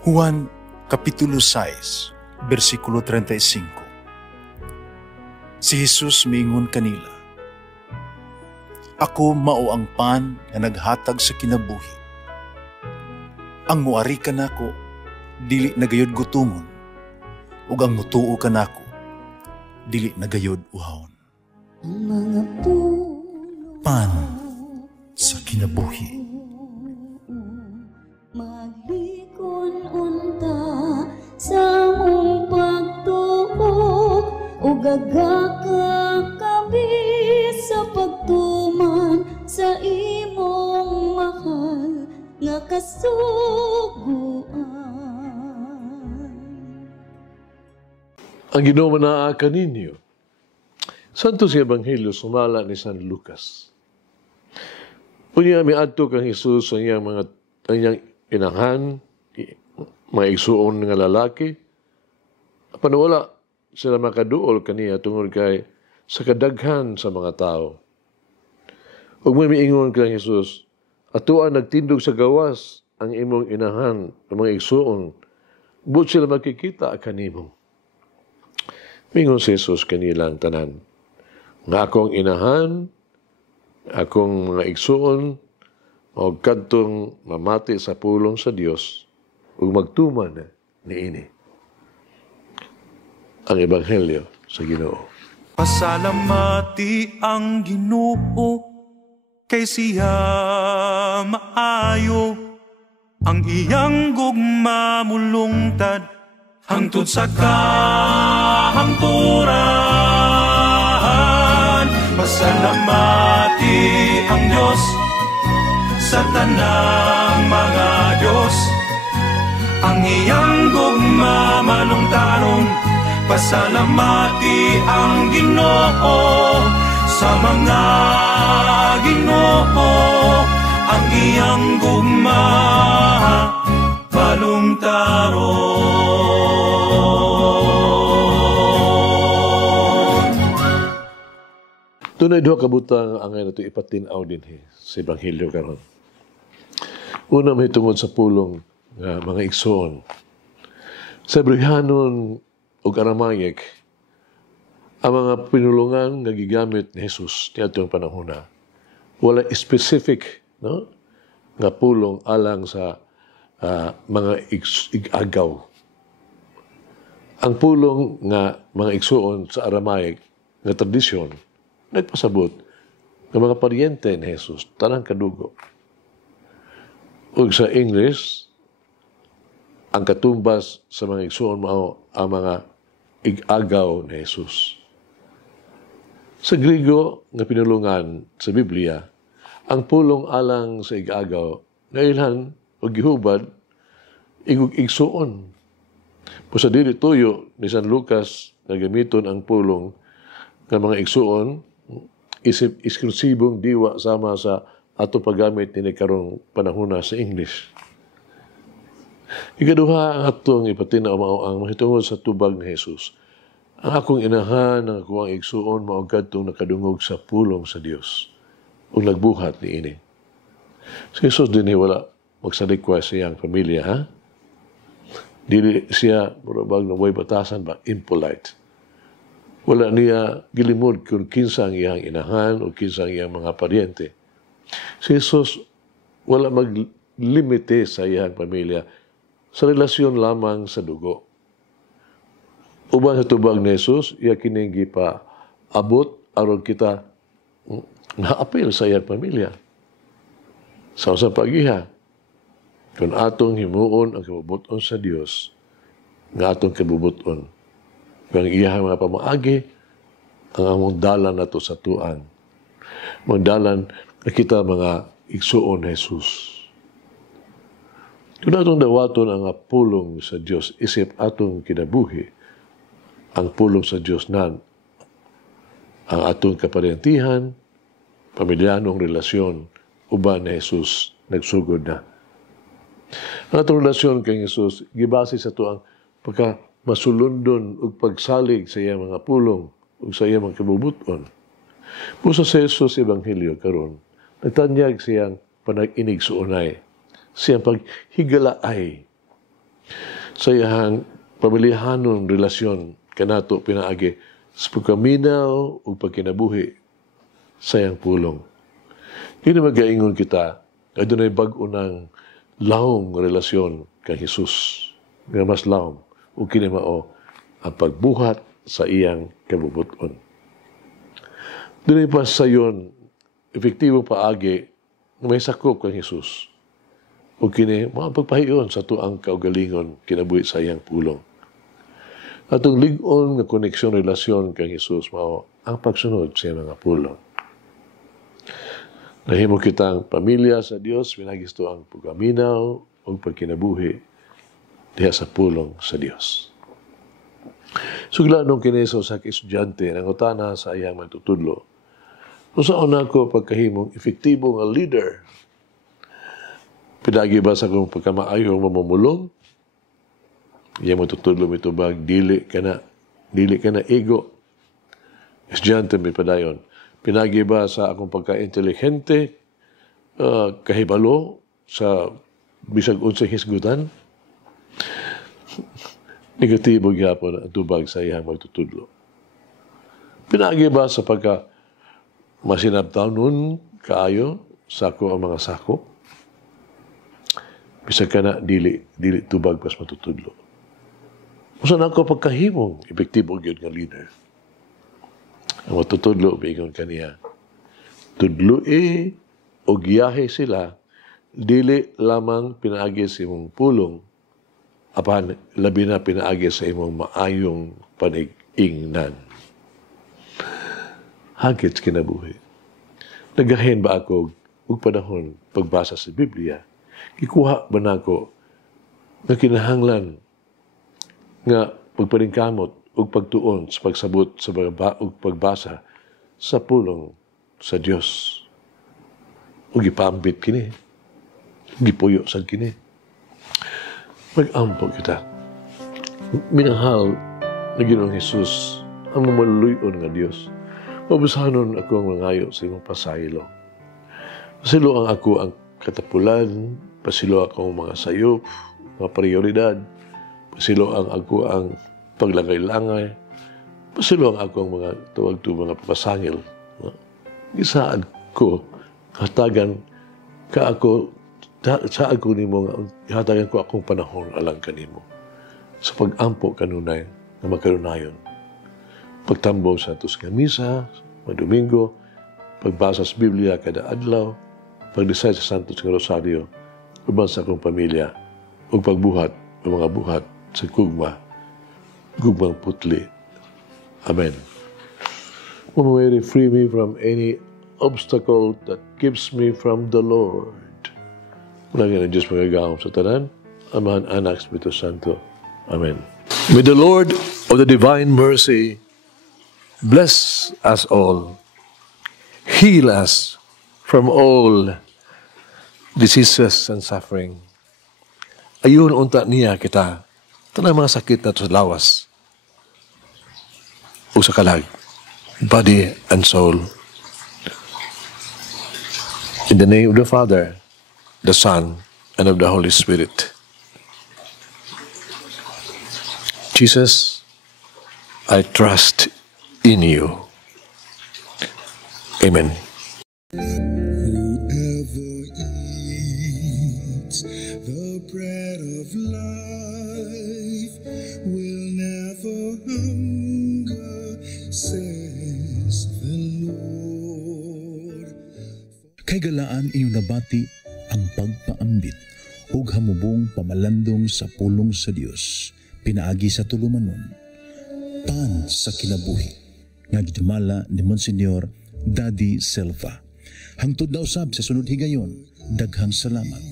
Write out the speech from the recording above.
Juan Kapitulo 6, versikulo 35. Si Jesus miingon kanila, "Ako mao ang pan nga naghatag sa kinabuhi. Ang muari kanako dili nagayod gutomon, ug ang mutuo kanako dili nagayod uhawon." Pan sa kinabuhi. Maglikon unta sa mong pagtuo ug gagaka kami sa pagtuman sa imong mahal nga kasuguan. Ang Ginoo naa kaninyo. Santo sa Ebanghelyo sumala ni San Lucas. Unya miadto kang Jesus ang iyang inahan, mga igsuon nga lalaki. Panawala sila makaduol kaniya tungod kay sa kadaghan sa mga tao. Ug may miingon kang Jesus, atuan nagtindog sa gawas ang imong inahan, ang mga igsuon, but sila makikita kanimo. Mingon si Jesus kanilang tanan, nga akong inahan, akong mga igsuon, o kadtong mamati sa pulong sa Dios, ug magtuman niini. Ang Ebanghelyo sa Ginoo. Pasalamati ang Ginoo, kay siya maayo, ang iyang gugma mulungtad, hangtod sa kahangturan. Pasalamati ang Diyos sa tanang mga Diyos, ang iyang gugma malungtaron. Pasalamati ang Ginoo sa mga Ginoo, ang iyang gugma malungtaron. Tunay duha kabutang ang ngayon ito ipatinaw din sa Ebanghelyo karon. Una may tungod sa pulong nga mga igsoon. Sa Hebrehanon o Aramayek, ang mga pinulungan nga gigamit ni Jesus niadtong panahon na wala specific, no, nga pulong alang sa mga igagaw. Ang pulong nga mga igsoon sa Aramayek nga tradisyon nagpasabot ng mga paryente ni Jesus, tanang kadugo. Ug sa English, ang katumbas sa mga igsoon mao ang mga igagaw ni Jesus. Sa Griego nga pinulungan sa Biblia, ang pulong alang sa igagaw na ilhan o gihubad igsoon. Sa dili tuyo ni San Lucas na gamiton ang pulong ng mga igsoon isip eksklusibong diwa sama sa ato paggamit ni karong panahon sa English. Ikaduha ang atong ipatinaw mao ang mahitungod sa tubag ni Jesus. Ang akong inahan, ang akong igsuon, mao kadtong nakadungog sa pulong sa Dios ug nagbuhat niini. Si Jesus dinhi wala magsalikwa sa iyang pamilya, ha? Dili siya murabag na way batasan ba impolite. Wala niya gilimod kung kinsa ang iyang inahan o kinsa ang iyang mga paryente. Si Jesus wala maglimite sa iyang pamilya sa relasyon lamang sa dugo. Uban sa tubag ni Jesus, iya kining gipa abot aron kita naapil sa iyang pamilya. Sa usang pagiha, kung atong himuon ang kabubuton sa Dios, nga atong kabubuton. Kung iyang mga pamaagi, ang among dalan nato sa tuan. Magdalan na kita mga igsuon Jesus. Kung atong dawaton ang pulong sa Diyos, isip atong kinabuhi, ang pulong sa Diyos nan, ang atong kaparyentihan, pamilyanong relasyon, uban ni Jesus, nagsugod na. Ang atong relasyon kay Jesus, gibase sa tuang pagka masulundon ug pagsalig sa iyang mga pulong ug sa iyang mga kabubuton. Puso sa Jesus Ebanghelyo karon, nagtanyag siyang panag-inig suunay, siyang paghigalaay Sa iyang pamilihanon relasyon kanato pinaagi sa pagkaminaw o pagkinabuhi sa iyang pulong. Kini magaingon kita, adunay bag-o ng lahom relasyon kang Hesus, nga mas lahom, o kini mao ang pagbuhat sa iyang kabubuton. Dunay pa sayon, epektibong paagi, may sakop kang Hesus, o kini mga pagpahiyon sa tuang kaugalingon kinabuhi sa iyang pulong. Atong lig-on nga koneksyon relasyon kang Hesus mao ang pagsunod sa iyang mga pulong. Nahimo kitang pamilya sa Dios, pinagisto ang pagkaminaw o pagkinabuhi diha sa pulong sa Dios. Sugla nung kineso sa estudyante ng utana sa iyang magtutudlo, kung saan ako pagkahimong efektibo nga leader, pinagi ba sa kong pagkamaayong mamumulong, iyang magtutudlo mitubag, dili ka na ego. Estudyante may padayon, pinagi ba sa akong pagka-intelihente, kahibalo sa bisag unsay hisgutan? Negatibo gyapon ang tubag sa iyang magtutudlo. Pinagi ba sa pagka masinabtawnon kaayo sa ako ang mga sakop? Bisag ka na dili tubag pas matutudlo. Usan ako pagkahimong epektibo gyud nga leader. Ang matutudlo bigon kaniya. Tudloi o giyahe sila dili lamang pinaagi sa imong pulong, apan labi na pinaagi sa imong maayong panig-ingnan. Hagit kinabuhi. Nagahin ba ako og panahon pagbasa sa Biblia? Ikuha ba nako na kinahanglan nga pagpaningkamot o pagtuon sa pagsabot sa pagbasa sa pulong sa Dios? O gipambit kini, gipuyo sa kini. Mag-ampo kita. Minahal na Ginoong Hesus ang mamaluluyon nga Dios. Pabusahanon ako ang mangayo sa imong pasaylo. Pasilo ang ako ang katapulan, pasilo ako ang mga sayop, mga prioridad, pasilo ang ako ang paglangay-langay, pasilo ang ako ang mga tuwag-tuwag mga papasangil. Isaad ko, hatagan ka ako, sa ako nimo nga, hatagan ko akong panahon alang kanimo. Sa pag-ampo kanunay na magkarunayon. Pagtambaw sa atos nga misa, madomingo, pagbasa sa Biblia kada adlaw, pagdesay sa Santos nga Rosario, uban sa akong pamilya, ug pagbuhat ng mga buhat sa gugmang putli. Amen. O Mary, free me from any obstacle that keeps me from the Lord. Lagi ng Diyos magagawang sa tanan, Amahan, Anak, Espiritu Santo. Amen. May the Lord of the divine mercy bless us all, heal us from all diseases and suffering. Ayun unta niya kita, tanang mga sakit na sa lawas o sa kalag, body and soul. In the name of the Father, the Son, and of the Holy Spirit. Jesus, I trust in you. Amen. Whoever eats the bread of life will never hunger, says the Lord. Kay galaan inyong nabati ang pagpaambit ug hamubong pamalandong sa pulong sa Dios, pinaagi sa tulumanon, pan sa kinabuhi, nga gidumala ni Monsignor Daddy Silva. Hangtod na usab sa sunod higayon, daghang salamat.